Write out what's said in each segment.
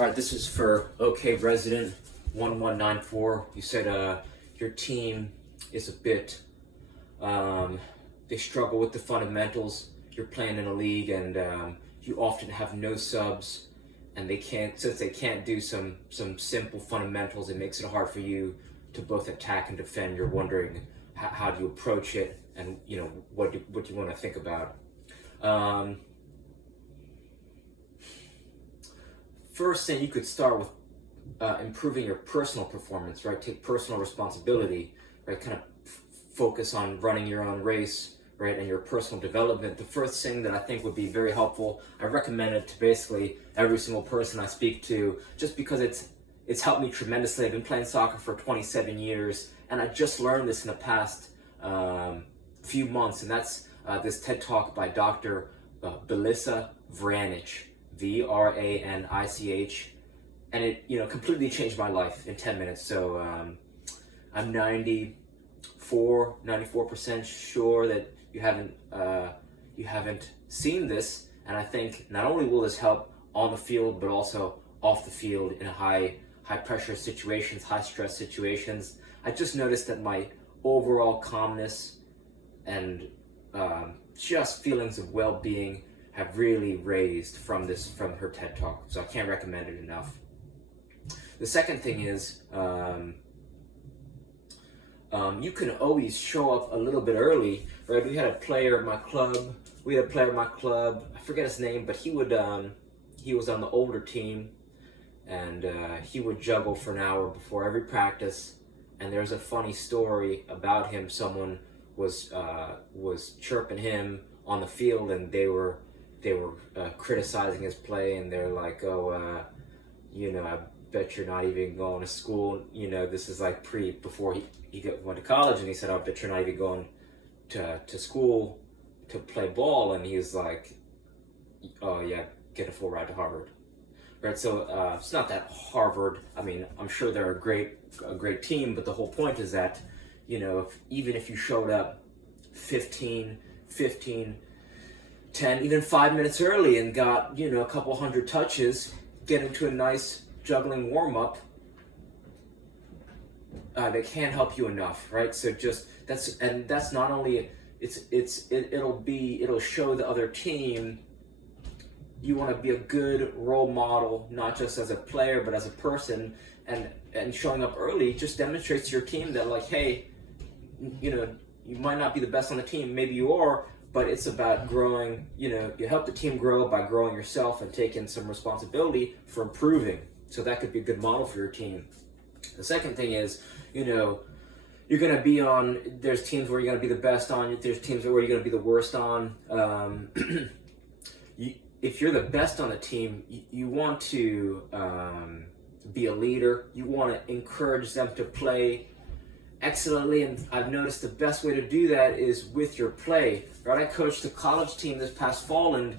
All right, this is for OK Resident 1194. You said your team is a bit, they struggle with the fundamentals. You're playing in a league and you often have no subs, and since they can't do some simple fundamentals, it makes it hard for you to both attack and defend. You're wondering how do you approach it, and what do you want to think about. First thing, you could start with improving your personal performance, right? Take personal responsibility, right? Kind of focus on running your own race, right? And your personal development. The first thing that I think would be very helpful, I recommend it to basically every single person I speak to, just because it's helped me tremendously. I've been playing soccer for 27 years, and I just learned this in the past few months, and that's this TED Talk by Dr. Belisa Vranich, Vranich, and it completely changed my life in 10 minutes. So I'm 94% sure that you haven't seen this, and I think not only will this help on the field but also off the field in high pressure situations, high stress situations. I just noticed that my overall calmness and just feelings of well-being have really raised from her TED Talk, so I can't recommend it enough. The second thing is you can always show up a little bit early, right? We had a player at my club. I forget his name, but he was on the older team, and he would juggle for an hour before every practice. And there's a funny story about him. Someone was chirping him on the field, and they were criticizing his play, and they're like, I bet you're not even going to school. This is like before he went to college, and he said, I bet you're not even going to school to play ball. And he's like, oh yeah, get a full ride to Harvard. Right, so it's not that Harvard, I mean, I'm sure they're a great team, but the whole point is that, even if you showed up 15, 10, even 5 minutes early and got, a couple hundred touches, get into a nice juggling warm-up, they can't help you enough, right? So that's not only, it'll show the other team you want to be a good role model, not just as a player, but as a person, and showing up early just demonstrates to your team that, like, hey, you might not be the best on the team, maybe you are, but it's about growing. You help the team grow by growing yourself and taking some responsibility for improving. So that could be a good model for your team. The second thing is, you're going to be on, there's teams where you're going to be the best on, there's teams where you're going to be the worst on. If you're the best on a team, you want to be a leader. You want to encourage them to play excellently, and I've noticed the best way to do that is with your play. Right? I coached a college team this past fall, and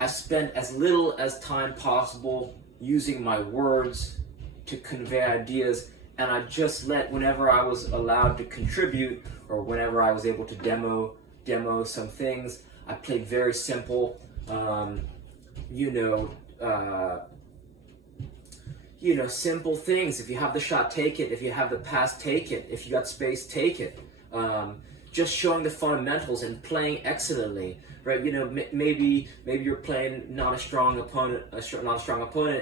I spent as little as time possible using my words to convey ideas, and I just let, whenever I was allowed to contribute or whenever I was able to demo some things, I played very simple. Simple things. If you have the shot, take it. If you have the pass, take it. If you got space, take it. Just showing the fundamentals and playing excellently, right? Maybe you're playing not a strong opponent,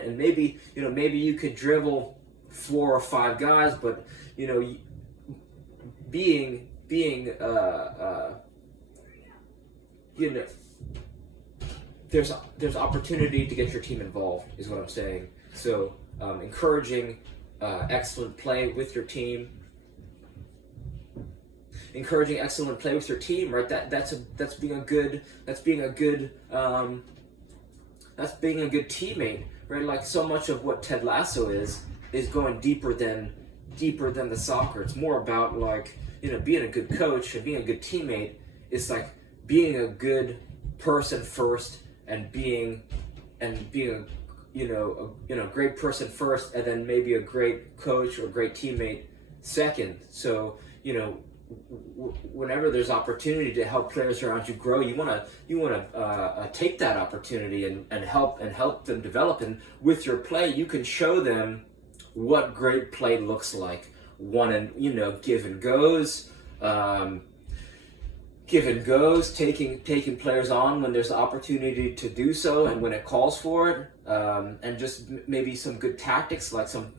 and maybe you could dribble 4 or 5 guys, but there's opportunity to get your team involved, is what I'm saying. So encouraging excellent play with your team. Encouraging excellent play with your team, right? That's being a good teammate, right? Like, so much of what Ted Lasso is going deeper than the soccer. It's more about, like, being a good coach and being a good teammate. It's like being a good person first, and being a great person first, and then maybe a great coach or great teammate second. So whenever there's opportunity to help players around you grow, you want to take that opportunity and help them develop. And with your play, you can show them what great play looks like. Give and goes. Give and goes, taking players on when there's the opportunity to do so and when it calls for it, and just maybe some good tactics, like some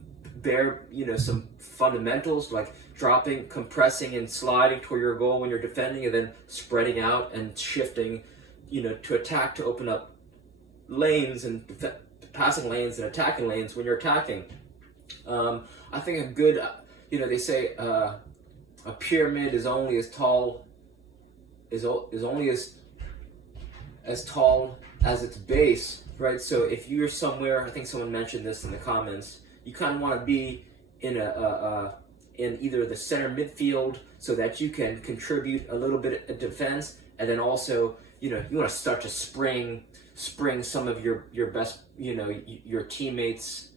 fundamentals like dropping, compressing, and sliding toward your goal when you're defending, and then spreading out and shifting, to attack, to open up lanes and passing lanes and attacking lanes when you're attacking. I think a good, they say a pyramid is only as tall is only as tall as its base, right? So if you're somewhere, I think someone mentioned this in the comments, you kind of want to be in in either the center midfield so that you can contribute a little bit of defense, and then also you want to start to spring some of your best, your teammates,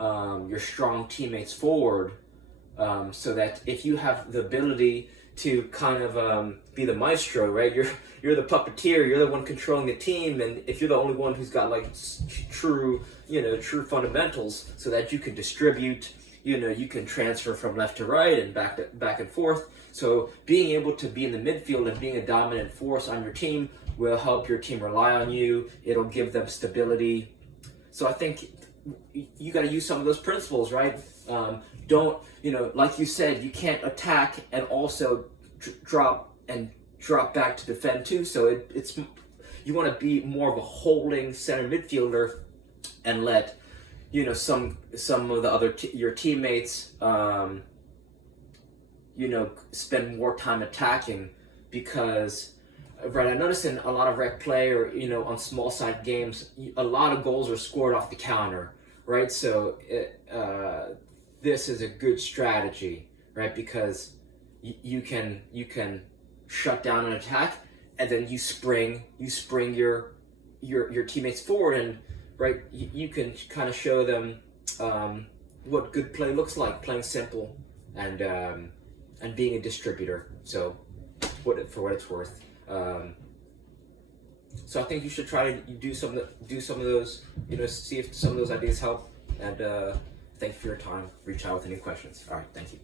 your strong teammates forward, so that if you have the ability to kind of be the maestro, right? You're the puppeteer. You're the one controlling the team, and if you're the only one who's got like true fundamentals, so that you can distribute, you can transfer from left to right and back and forth. So being able to be in the midfield and being a dominant force on your team will help your team rely on you. It'll give them stability. So I think you got to use some of those principles, right? Don't, like you said, you can't attack and also drop back to defend too. So it's you want to be more of a holding center midfielder and let some of the your teammates spend more time attacking, because right, I noticed in a lot of rec play or on small side games, a lot of goals are scored off the counter, right? So this is a good strategy, right? Because you can shut down an attack, and then you spring your teammates forward, and right, you can kind of show them what good play looks like, playing simple and being a distributor. So for what it's worth. So I think you should try to do some of those, see if some of those ideas help. And thank you for your time. Reach out with any questions. All right, thank you.